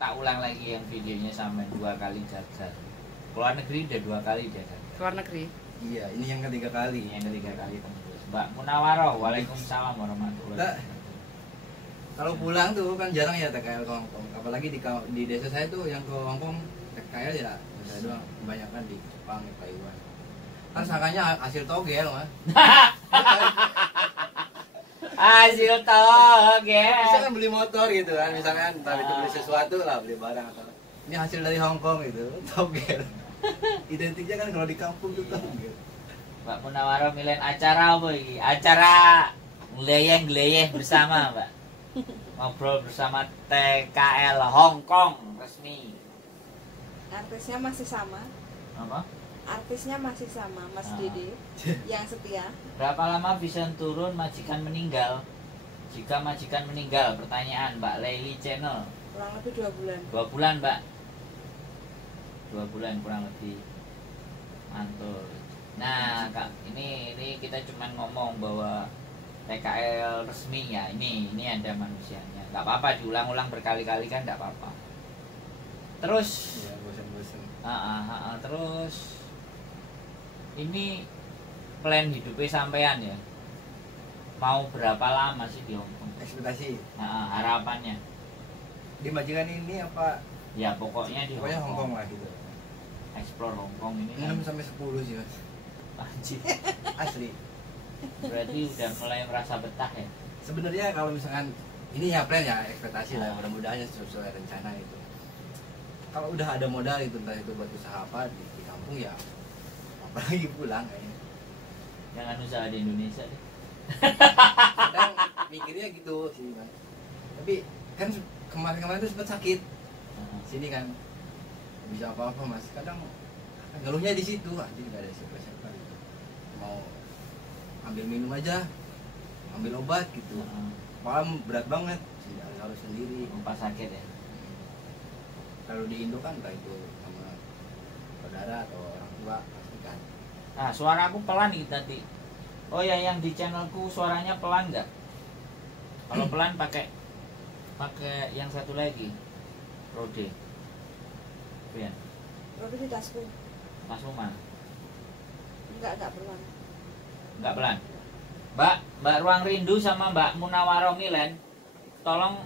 tak ulang lagi yang videonya sampai 2 kali gagal. Keluar negeri udah 2 kali udah gagal. Keluar negeri. Iya, ini yang ketiga kali. Yang ketiga kali tembus. Mbak Munawaroh, waalaikumsalam warahmatullahi wabarakatuh. Kalau pulang tuh kan jarang ya TKL ke Hongkong. Apalagi di desa saya tuh yang ke Hongkong TKL ya saya doang. Kebanyakan di Jepang, di Taiwan. Kan sangkanya hasil togel mah. Hasil togel. Bisa kan beli motor gitu kan, misalkan entah itu beli sesuatu lah, beli barang atau ini hasil dari Hongkong gitu, togel. Identiknya kan kalau di kampung tuh togel. Mbak Munawaroh milih acara apa ini? Acara ngeleyeh bersama, Mbak. Ngobrol bersama TKL Hongkong resmi. Artisnya masih sama. Apa? Artisnya masih sama, Mas Dede yang setia. Berapa lama bisa turun majikan meninggal? Jika majikan meninggal, pertanyaan Mbak Leili Channel. Kurang lebih 2 bulan. 2 bulan, Mbak. 2 bulan kurang lebih. Mantul. Nah, Kak, ini kita cuma ngomong bahwa TKL resmi ya. Ini ada manusianya. Enggak apa-apa diulang-ulang berkali-kali kan enggak apa-apa. Terus Ya, bosan-bosan. Terus ini plan hidupnya sampean ya, mau berapa lama sih di Hongkong? Ekspektasi Harapannya di majikan ini apa? ya pokoknya di Pokoknya Hongkong lah gitu. explore Hongkong ini kan 6 sampai 10 sih Mas. anjir. Asli. Berarti udah mulai merasa betah ya. Sebenarnya kalau misalkan ini ya plan ya, ekspektasi lah, mudah-mudahan sesuai rencana itu. Kalau udah ada modal itu, entah itu buat usaha apa di kampung ya, apalagi pulang kayaknya. Jangan usaha di Indonesia deh. Kadang mikirnya gitu sih Mas. Tapi kan kemarin-kemarin tuh sempat sakit. Sini kan bisa apa-apa Mas. Kadang ngeluhnya di situ aja, nggak ada siapa-siapa gitu. Mau ambil minum aja, ambil obat gitu. Malam berat banget, harus sendiri. Pas sakit ya. Kalau di Indo kan entah itu sama saudara atau orang tua pasti kan. Nah, suara aku pelan nih tadi. Oh ya, yang di channelku suaranya pelan nggak? Kalau pelan pakai yang satu lagi, Rode. Pian. Rode di tasku. Mas Umar. Enggak pelan. Enggak pelan. Mbak Ruang Rindu sama Mbak Munawaroh Milen, tolong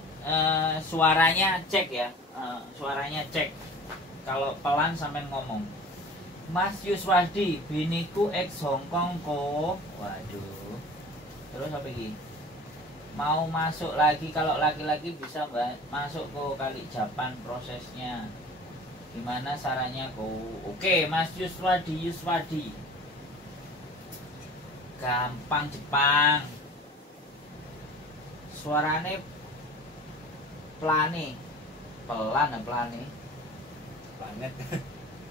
suaranya cek ya. Suaranya cek. Kalau pelan sampai ngomong. Mas Yuswadi, biniku ex Hongkong ko. Waduh. Terus apa lagi? Mau masuk lagi, kalau laki-laki bisa Mbak masuk ke kali Japan prosesnya. Gimana sarannya ko? Oke, Mas Yuswadi. Gampang Jepang. Suarane plane. Pelan plane. Planet.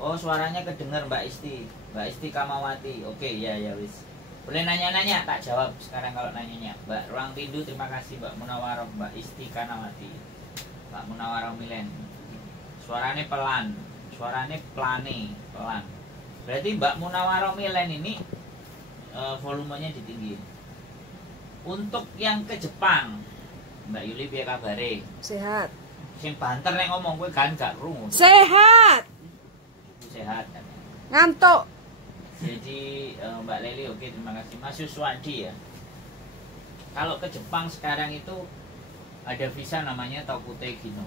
Oh, suaranya kedengar Mbak Isti Kamawati. Oke, ya wis. Boleh nanya-nanya, tak jawab sekarang kalau nanyanya. Mbak Ruang Rindu, terima kasih. Mbak Munawaroh, Mbak Isti Kamawati, Mbak Munawaroh Milen. Suaranya pelan, suaranya plane, pelan. Berarti Mbak Munawaroh Milen ini volumenya ditinggiin. Untuk yang ke Jepang, Mbak Yuli biar kabare. Sehat. Sing banter nek ngomong kowe kan gak krungu. Sehat. Sehat kan. Ngantuk. Jadi Mbak Leli, oke, terima kasih. Mas Yuswadi ya. Kalau ke Jepang sekarang itu ada visa namanya Tokute Gino.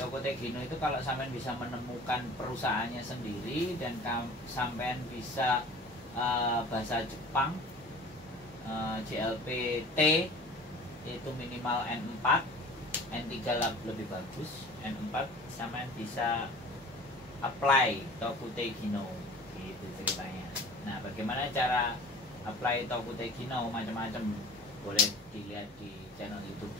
Tokute Gino itu kalau sampean bisa menemukan perusahaannya sendiri dan sampean bisa bahasa Jepang, JLPT itu minimal N4, N3 lebih bagus, N4 sampean bisa apply Tokute Gino gitu ceritanya. Nah, bagaimana cara apply Tokute Gino, macam-macam boleh dilihat di channel YouTube.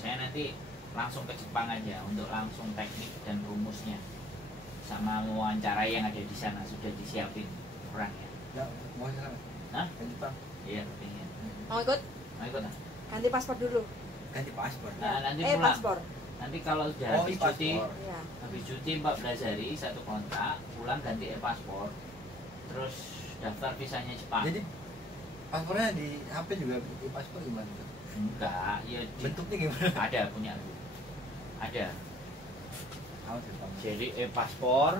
Saya nanti langsung ke Jepang aja untuk langsung teknik dan rumusnya sama wawancara yang ada di sana sudah disiapin orangnya. Ya, mau ke sana. Hah? Ke Jepang. Iya, pengen. Mau ikut? Mau ikut nah? Ganti paspor dulu. Ganti paspor. Nah, nanti pulang. Paspor. Nanti kalau sudah Oh, habis paspor. cuti, Iya. habis cuti 14 hari satu kontak, pulang ganti paspor, terus daftar visanya Jepang. Jadi paspornya di HP juga di paspor gimana tuh? Enggak, ya Bentuknya gimana? ada punya aku. Ada. Tahu sih, Pak. Jadi e-paspor.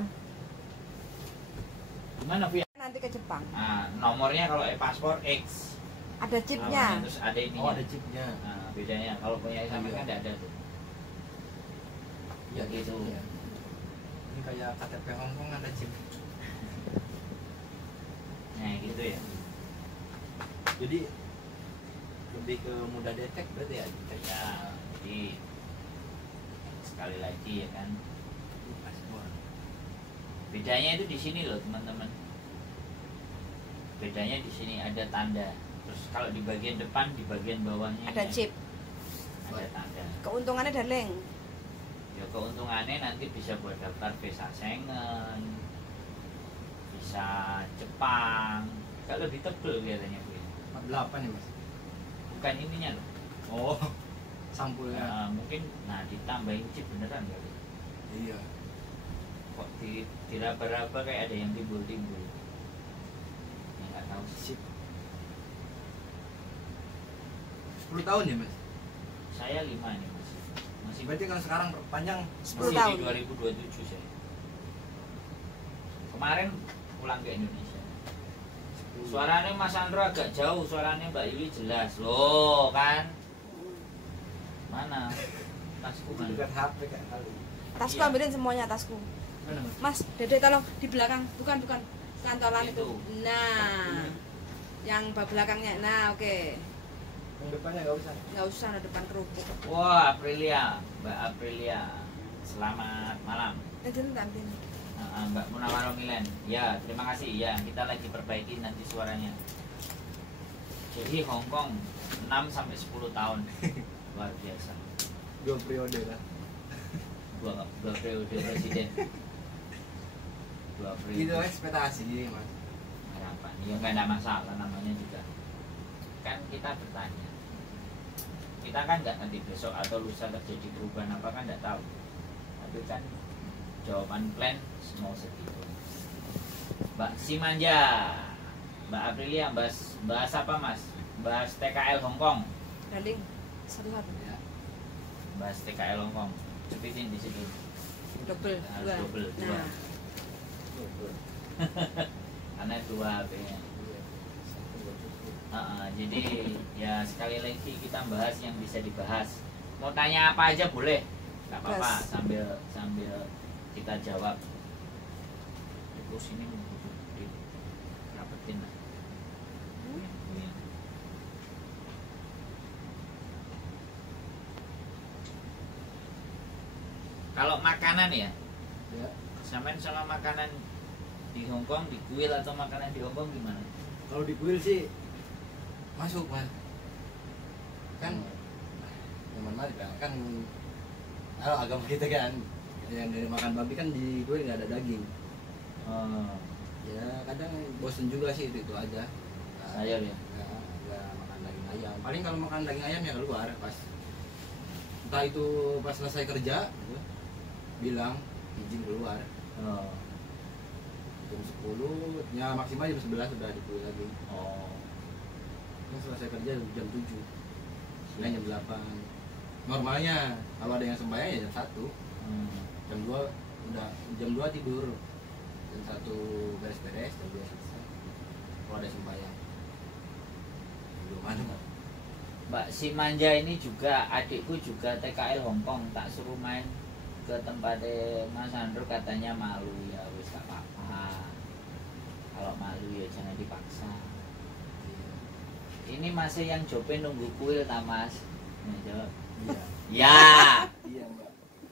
Gimana Via? Nanti ke Jepang. Nah, nomornya kalau e-paspor X. Ada chipnya. Terus ada ininya. Oh, ada chipnya. Nah, bedanya kalau punya Islam Iya. kan tidak ada tuh. Ya Gitu. Iya. Ini kayak KTP Hongkong ada chip. Nah, gitu ya. Jadi lebih ke mudah detek berarti ya. Ya, jadi sekali lagi ya kan. Paspor. Bedanya itu di sini loh, teman-teman. Bedanya di sini ada tanda. Terus kalau di bagian depan, di bagian bawahnya Ada ya, chip. ada tanda. Keuntungannya darling. Ya keuntungannya nanti bisa buat daftar visa Schengen, bisa Jepang. Kalau lebih tebel biasanya Bu. 48 ya, Mas. Bukan ininya loh. Oh, sampulnya. Mungkin ditambahin chip beneran kali. Iya. Kok diraba-raba kayak ada yang timbul-timbul. Ya nggak tahu sih. Chip. 10 tahun ya, Mas? Saya 5 nih masih Berarti kalau sekarang panjang 10 masih tahun. di 2027 saya. Kemarin pulang ke Indonesia. Suaranya Mas Andro agak jauh, suaranya Mbak Yuli jelas loh kan. Mana? Tasku kan. dekat HP kayak kali. Tasku Iya. ambilin semuanya tasku. Mana, Mas? Mas, Dede tolong di belakang. Bukan. Kantoran itu. Itu. Nah. Yang bak belakangnya. Nah, oke. Yang depannya nggak usah. Nggak usah ada depan kerupuk. Wah, Aprilia, Mbak Aprilia. Selamat malam. Nanti tampil. Mbak Munawaro Milen. Ya, terima kasih. Ya, kita lagi perbaiki nanti suaranya. Jadi Hong Kong 6 sampai 10 tahun. Luar biasa. 2 periode lah. Dua periode presiden. 2 periode. Itu ekspektasi, Mas. Harapan. Ya nggak ada masalah namanya juga. Kan kita bertanya. Kita kan nggak nanti besok atau lusa terjadi perubahan apa kan nggak tahu. Tapi kan jawaban plan mau segitu. Mbak Simanja, Mbak Aprilia, bahas apa Mas? Bahas TKL Hongkong. Darling, satu satu. Ya. Bahas TKL Hongkong. Cepitin di situ. Double, Harus dua. double, dua. Nah, Karena 2 HP-nya. Jadi ya sekali lagi kita bahas yang bisa dibahas. Mau tanya apa aja boleh, nggak apa-apa Yes. sambil kita jawab. Terus ini rapetin lah. Ini. Kalau makanan ya, Ya. samain sama makanan di Hongkong, di kuil atau makanan di Hongkong gimana? Kalau di kuil sih masuk, Mas. Kan zaman mari kan kalau agama kita kan yang dari makan babi kan di kuil nggak ada daging. Oh, Ya kadang bosen juga sih itu aja. sayur ya. Nggak makan daging ayam. Paling kalau makan daging ayam ya keluar pas entah itu pas selesai kerja gitu, bilang izin keluar Oh, jam 10 ya maksimal jam 11 udah di kuil lagi. oh. Kan selesai kerja jam 7 dan jam 8 normalnya. Kalau ada yang sembahyang ya jam 1, Hmm. jam 2 udah, jam 2 tidur, jam 1 beres-beres, jam 2 selesai kalau ada sembahyang. Belum ada, Mas. Mbak Simanja ini juga adikku juga TKL Hongkong, tak suruh main ke tempatnya Mas Andro katanya malu. Ya wis gak apa-apa, kalau malu ya jangan dipaksa. Ini masih yang Jope nunggu kuil ta Mas? Nah, jawab. Iya. Ya, Iya, Mbak.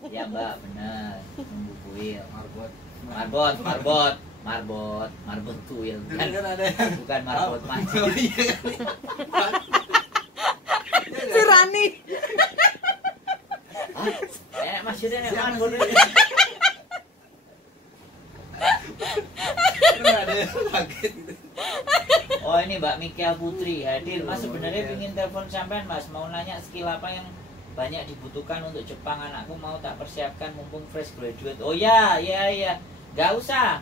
ya Mbak bener nunggu kuil. Marbot. Marbot kuil Dulu bukan, kan ada yang bukan marbot Oh, mancing. iya kan. si Rani. Maksudnya Siapa marbot sih? ini. Kan ada yang kaget gitu. Oh ini Mbak Mika Putri hadir. Mas Oh, sebenarnya iya. pingin telepon sampean Mas, mau nanya skill apa yang banyak dibutuhkan untuk Jepang. Anakku mau tak persiapkan mumpung fresh graduate. Oh ya, gak usah.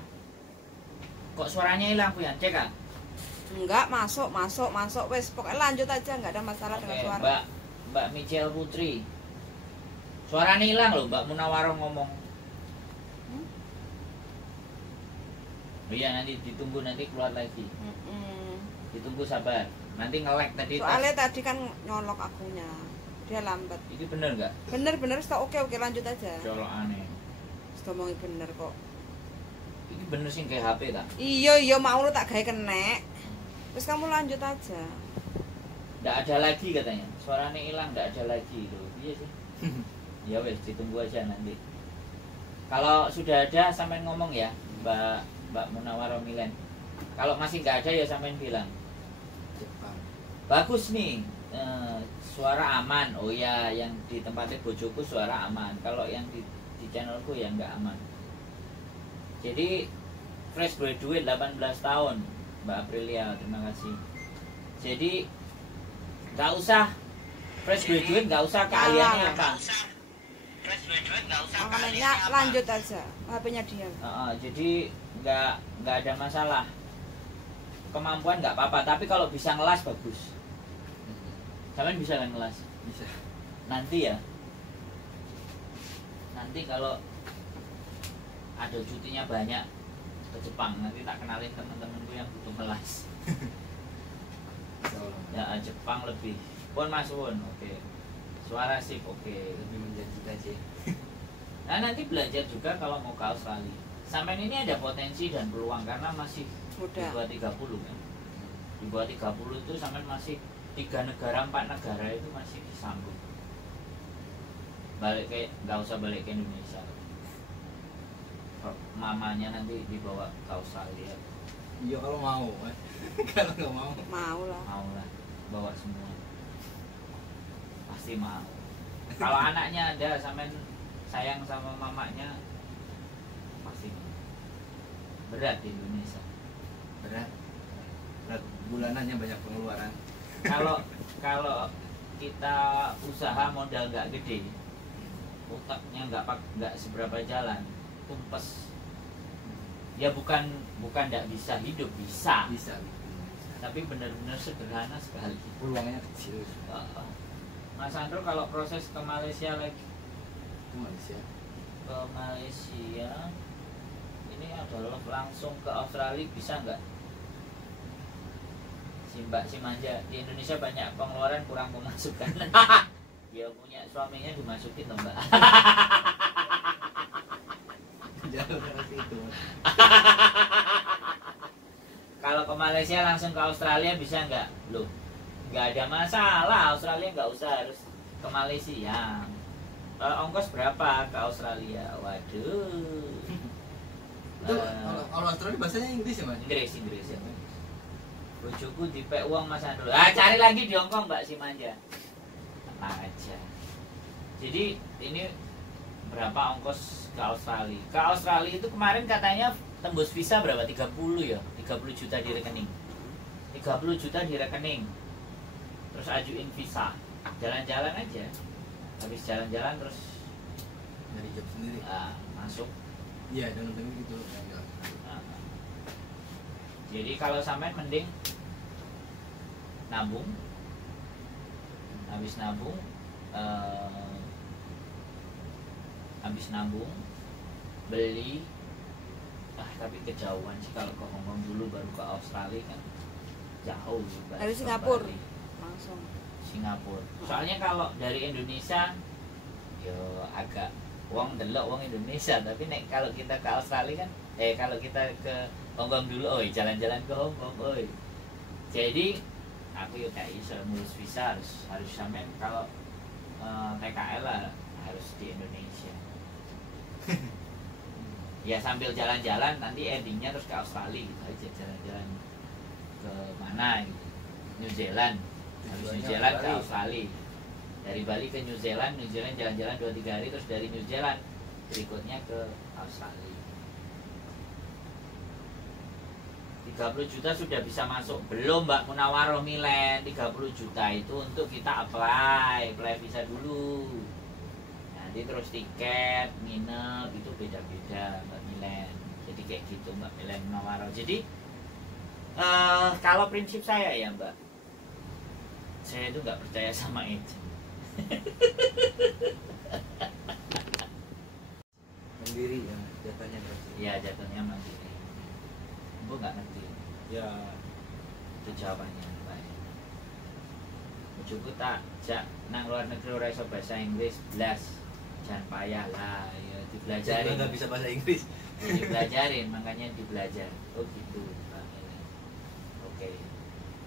Kok suaranya hilang Puyan? Cek kan? Enggak, masuk. Wes, pokoknya lanjut aja, nggak ada masalah Oke, dengan suara. Mbak Michelle Putri. Suaranya hilang loh Mbak Munawaro ngomong. Oh iya, nanti ditunggu, nanti keluar lagi. Mm-mm. Ditunggu, sabar. Nanti nge-lag tadi. Soalnya tadi kan nyolok akunya, dia lambat. Ini bener nggak? Bener stop, oke lanjut aja. Colok aneh. Sudah ngomongin bener kok. Ini bener sih kayak HP tak? Iya mau lu tak gawe kenek. Terus kamu lanjut aja. Nggak ada lagi katanya. Suaranya hilang, nggak ada lagi loh. Iya sih. Ya wes, ditunggu aja nanti. Kalau sudah ada sampean ngomong ya, Mbak Munawaro Milen. Kalau masih nggak ada ya sampean bilang. Jepang. Bagus nih, suara aman. Oh ya, yang di tempatnya bojoku suara aman. Kalau yang di channelku ya nggak aman. Jadi fresh graduate 18 tahun, Mbak Aprilia, terima kasih. Jadi nggak usah fresh graduate, nggak usah keahliannya apa. Makanya lanjut aja, HP-nya dia. Jadi nggak ada masalah. Kemampuan nggak apa-apa, tapi kalau bisa ngelas bagus. Sampean bisa kan ngelas? Bisa. Nanti ya. Nanti kalau ada cutinya banyak ke Jepang, nanti tak kenalin teman-temanku yang butuh ngelas. Ya Jepang lebih. Pun Mas Won, oke. Suara sip, oke. Lebih menjanjikan sih. Nah nanti belajar juga kalau mau ke Australia. Sampai ini ada potensi dan peluang karena masih di Mudah. bawah 30 kan. Di bawah 30 itu sampai masih 3 negara, 4 negara itu masih disambung. Balik ke, nggak usah balik ke Indonesia. Mamanya nanti dibawa ke Australia. Iya kalau mau. Kalau nggak mau. Mau lah. Mau lah, bawa semua. Pasti mau. Kalau anaknya ada sampai sayang sama mamanya, pasti mau. Berat di Indonesia. Berat bulanannya banyak pengeluaran. Kalau kita usaha modal nggak gede, otaknya nggak seberapa jalan, tumpes. Ya bukan nggak bisa hidup, bisa. Tapi benar-benar sederhana sekali. Peluangnya kecil. Mas Andro kalau proses ke Malaysia lagi, Itu Malaysia. ke Malaysia ini adalah langsung ke Australia bisa nggak? Si Mbak si manja di Indonesia banyak pengeluaran kurang pemasukan. Ya punya suaminya dimasukin loh Mbak. Jangan seperti itu. Kalau ke Malaysia langsung ke Australia bisa nggak? Loh, nggak ada masalah. Australia nggak usah harus ke Malaysia. Ongkos berapa ke Australia? Waduh. Itu kalau Australia bahasanya Inggris ya Mas? Inggris ya. Bojoku dipek uang Mas Andro. Cari lagi di Hongkong Mbak si manja. Tenang aja. Jadi ini berapa ongkos ke Australia? Ke Australia itu kemarin katanya tembus visa berapa? 30 ya? 30 juta di rekening. 30 juta di rekening. Terus ajuin visa. Jalan-jalan aja. Habis jalan-jalan terus Dari job sendiri. masuk. Iya, dalam negeri gitu. Jadi kalau sampai mending nabung, habis nabung beli. Tapi kejauhan sih kalau ke Hongkong dulu baru ke Australia kan jauh juga. Dari Singapura langsung. Singapura. Soalnya kalau dari Indonesia yo agak uang delok uang Indonesia, tapi kalau kita ke Australia kan kalau kita ke Hongkong dulu, jalan-jalan ke Hongkong, Jadi aku yuk kayak iso ngurus visa harus sampai kalau TKL lah harus di Indonesia. Ya sambil jalan-jalan nanti endingnya terus ke Australia gitu aja, jalan-jalan ke mana gitu. New Zealand, habis New Zealand ke Australia. Dari Bali ke New Zealand jalan-jalan 2-3 hari, terus dari New Zealand berikutnya ke Australia. 30 juta sudah bisa masuk. Belum Mbak Munawaro Milen, 30 juta itu untuk kita apply visa dulu. Nanti terus tiket, nginep itu beda-beda Mbak Milen. Jadi kayak gitu Mbak Milen Munawaro. Jadi kalau prinsip saya ya Mbak, saya itu nggak percaya sama agent. Mandiri ya, jatuhnya. Ya jatuhnya mandiri. Bu nggak ngerti. Ya. Itu jawabannya. Baik. Bojoku tak jak nang luar negeri ora iso bahasa Inggris blas. Jangan payah lah, ya dipelajarin. Nggak bisa bahasa Inggris. Ya, dipelajarin, makanya dibelajar. Oh gitu, Bang. Oke.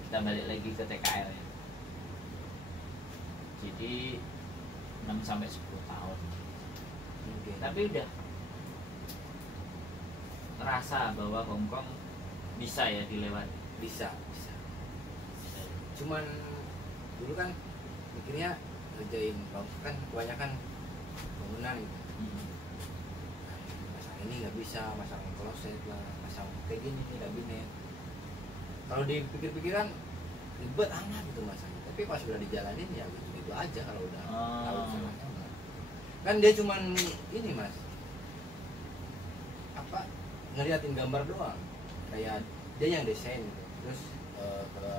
Kita balik lagi ke TKL ya. Jadi 6 sampai 10 tahun. Mungkin. Tapi udah ngerasa bahwa Hongkong bisa ya dilewati. Bisa. Cuman dulu kan mikirnya kerjain kan kebanyakan bangunan gitu. Masang ini nggak bisa, masang kloset lah, masang kayak gini kabinet. Kalau dipikir-pikiran ribet amat gitu masang. Tapi pas udah dijalanin ya gitu aja kalau udah tahu caranya. Kan dia cuman ini mas, apa ngeliatin gambar doang, kayak dia yang desain gitu. Terus ke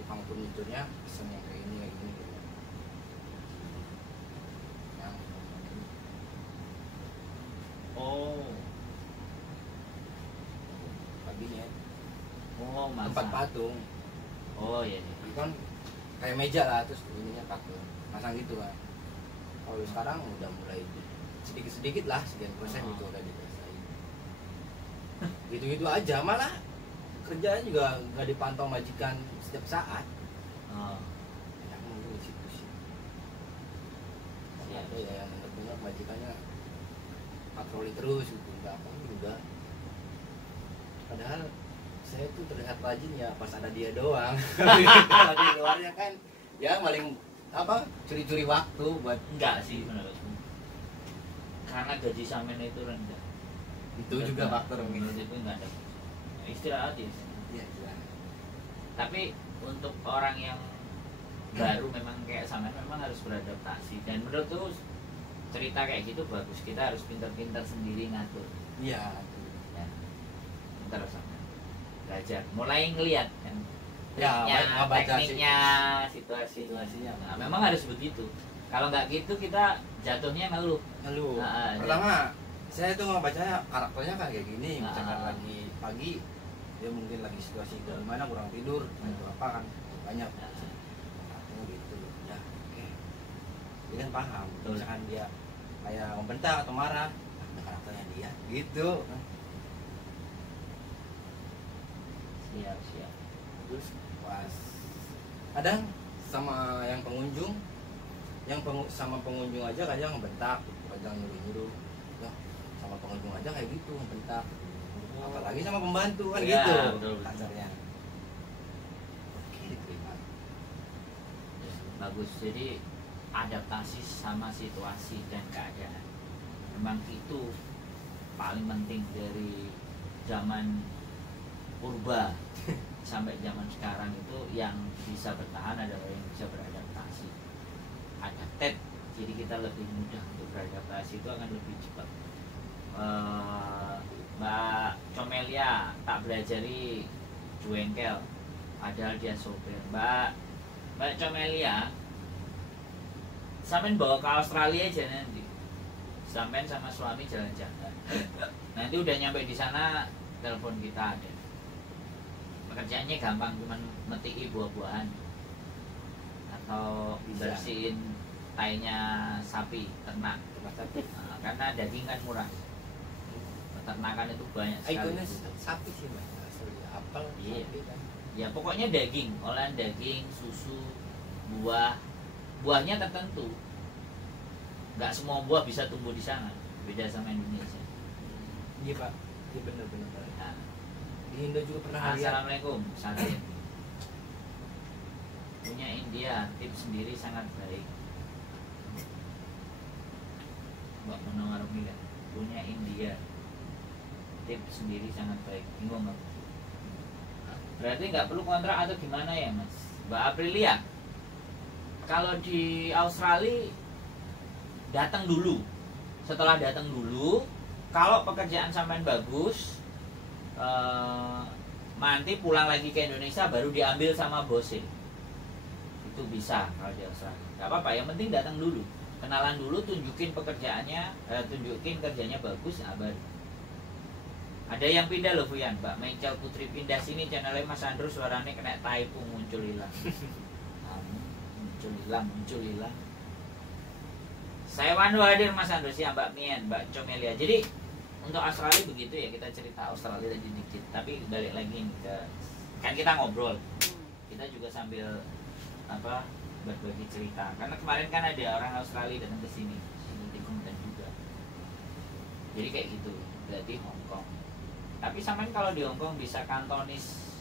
tukang furniturnya pesen yang kayak ini gitu. Yang Oh, kabinet, masa. tempat patung, Oh iya. itu kan kayak meja lah, terus ininya patung, masang gitu kan. Kalau sekarang udah mulai sedikit-sedikit lah, sekian persen itu udah dikuasain. Gitu-gitu aja, malah kerjaan juga nggak dipantau majikan setiap saat. Oh, Ya mungkin di situ sih. Siap. Ada ya yang benar majikannya patroli terus gitu, nggak apa juga. Padahal saya tuh terlihat rajin ya pas ada dia doang. Kalau di luarnya kan ya paling apa curi-curi waktu buat enggak sih menurutku. Karena gaji Samen itu rendah. itu juga faktor Menurut mungkin. itu enggak ada. Istirahat ya. Iya, jelas. Tapi untuk orang yang baru memang kayak Samen memang harus beradaptasi, dan menurutku cerita kayak gitu bagus. Kita harus pintar-pintar sendiri ngatur. Iya. Ya. Pintar Samen. Belajar, mulai ngelihat kan. Ya, Triknya, baca tekniknya, situasinya. Nah, memang harus begitu. Kalau nggak gitu kita jatuhnya ngeluh. Lalu Nah, pertama saya tuh membacanya karakternya kan kayak gini, misalkan Ah. lagi pagi dia mungkin lagi situasi gimana kurang tidur atau apa kan banyak karakternya gitu ya oke dia kan paham. Betul. Misalkan dia kayak membentak atau marah ada karakternya dia gitu. Siap. Terus pas kadang sama yang pengunjung sama pengunjung aja kadang membentak, kadang nyuruh ya sama pengunjung aja kayak gitu membentak, apalagi sama pembantu kan Ya, gitu betul. kasarnya. Oke diterima. Bagus. Jadi adaptasi sama situasi dan keadaan. Memang itu paling penting dari zaman purba sampai zaman sekarang. Itu yang bisa bertahan adalah yang bisa beradaptasi. Adapted. Jadi kita lebih mudah untuk beradaptasi, itu akan lebih cepat. Mbak Comelia tak belajari juengkel padahal dia sopir. Mbak Comelia, sampean bawa ke Australia aja nanti. Sampean sama suami jalan-jalan. Nanti udah nyampe di sana, telepon kita ada. Pekerjaannya gampang, cuman metik buah-buahan atau Bisa. bersihin tainya sapi ternak. Tempat sapi. Nah, karena daging kan murah. Peternakan itu banyak sekali. Ikonnya sapi sih mas, asli apel Iya. sapi kan. Ya pokoknya daging, olahan daging, susu, buahnya tertentu. Nggak semua buah bisa tumbuh di sana, beda sama Indonesia. Iya pak, iya benar-benar. Nah, Di Indo juga pernah lihat. Assalamualaikum, Salim. Punya India, tips sendiri sangat baik. Mbak Munawar Mila, punya India, tips sendiri sangat baik. Bingung nggak? Berarti nggak perlu kontrak atau gimana ya mas? Mbak Aprilia, kalau di Australia datang dulu. Setelah datang dulu, kalau pekerjaan sampean bagus, nanti pulang lagi ke Indonesia baru diambil sama bosnya. Itu bisa kalau di Australia. Gak apa-apa, yang penting datang dulu, kenalan dulu, tunjukin pekerjaannya, tunjukin kerjanya bagus, baru. Ada yang pindah loh Fuyan, Mbak Michael Putri pindah sini channelnya Mas Andrew suaranya kena typo muncul hilang. Muncul hilang. Saya Wandu hadir Mas Andrew, siap Mbak Mien, Mbak Comelia. Jadi untuk Australia begitu ya, kita cerita Australia tadi dikit. Tapi balik lagi nih ke, kan kita ngobrol, kita juga sambil apa berbagi cerita. Karena kemarin kan ada orang Australia datang ke sini di konten juga. Jadi kayak gitu, berarti Hong Kong. Tapi sampean kalau di Hong Kong bisa Kantonis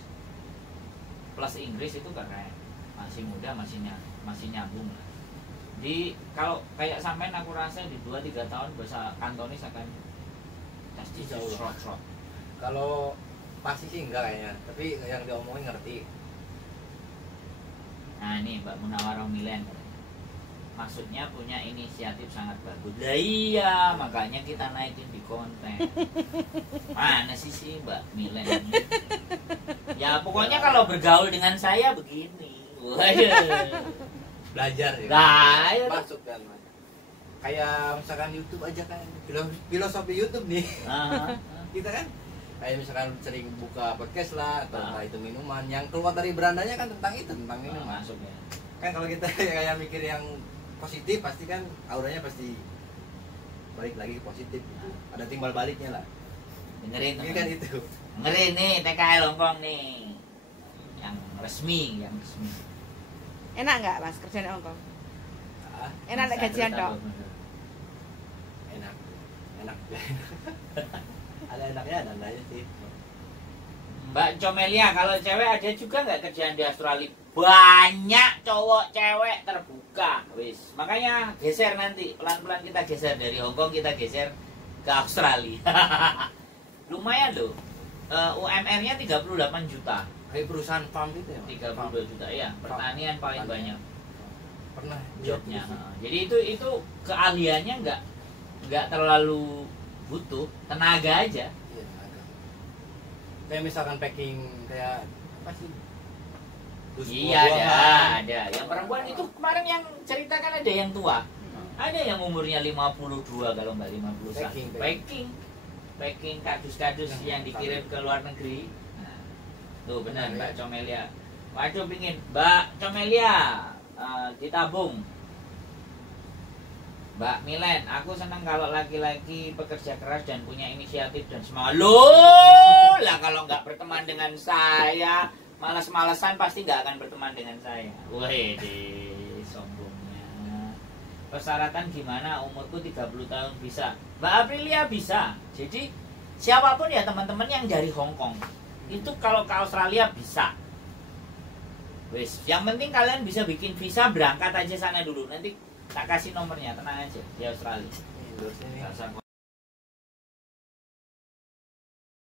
plus Inggris itu keren, masih muda, masih nyambung lah. Di kalau kayak sampean aku rasa di 2-3 tahun bahasa Kantonis akan pasti short. Kalau pasti sih enggak kayaknya, tapi yang diomongin ngerti. Nah ini Mbak Munawarah Milen, maksudnya punya inisiatif sangat bagus. Lah iya, makanya kita naikin di konten. Mana sih Mbak Milen ini? Ya pokoknya kalau bergaul dengan saya begini. Waduh. Belajar ya. Nah, ya. Masuk kan. Kayak misalkan YouTube aja kan, filosofi YouTube nih. Kita kan kayak misalkan sering buka podcast lah atau entah itu minuman yang keluar dari berandanya kan tentang itu, tentang minuman. Masuk ya. Kan kalau kita kayak mikir yang positif pasti kan auranya pasti balik lagi ke positif gitu. Ada timbal baliknya lah. Dengerin Ini kan itu. Dengerin nih TKL Hongkong nih. Yang resmi. Enak nggak Mas kerja di Hongkong? Ah, Enak nggak gajian dok? enak. Ada enaknya ada enggaknya sih. Mbak Comelia, kalau cewek ada juga nggak kerjaan di Australia? Banyak cowok cewek terbuka, wis. Makanya geser nanti, pelan-pelan kita geser dari Hongkong kita geser ke Australia. Lumayan loh. UMR-nya 38 juta. Kayak perusahaan farm itu ya. 32 juta ya. Pertanian paling banyak Pernah jobnya. Jadi itu keahliannya nggak terlalu butuh, tenaga aja. Iya, ada. Kayak misalkan packing kayak apa sih? Iya ada. Yang perempuan itu kemarin yang ceritakan ada yang tua. Ada yang umurnya 52 kalau mbak 51. Packing kardus-kardus yang dikirim ke luar negeri. Nah, tuh benar Mbak Comelia. Waduh pingin Mbak Comelia ditabung. Mbak Milen, aku senang kalau laki-laki pekerja keras dan punya inisiatif dan semangat. Loh, lah kalau nggak berteman dengan saya, malas-malesan pasti nggak akan berteman dengan saya. Wih, sombongnya. Persyaratan gimana? Umurku 30 tahun bisa. Mbak Aprilia bisa. Jadi siapapun ya teman-teman yang dari Hong Kong itu kalau ke Australia bisa. Wis, yang penting kalian bisa bikin visa berangkat aja sana dulu. Nanti tak kasih nomornya, tenang aja di Australia. Nggak usah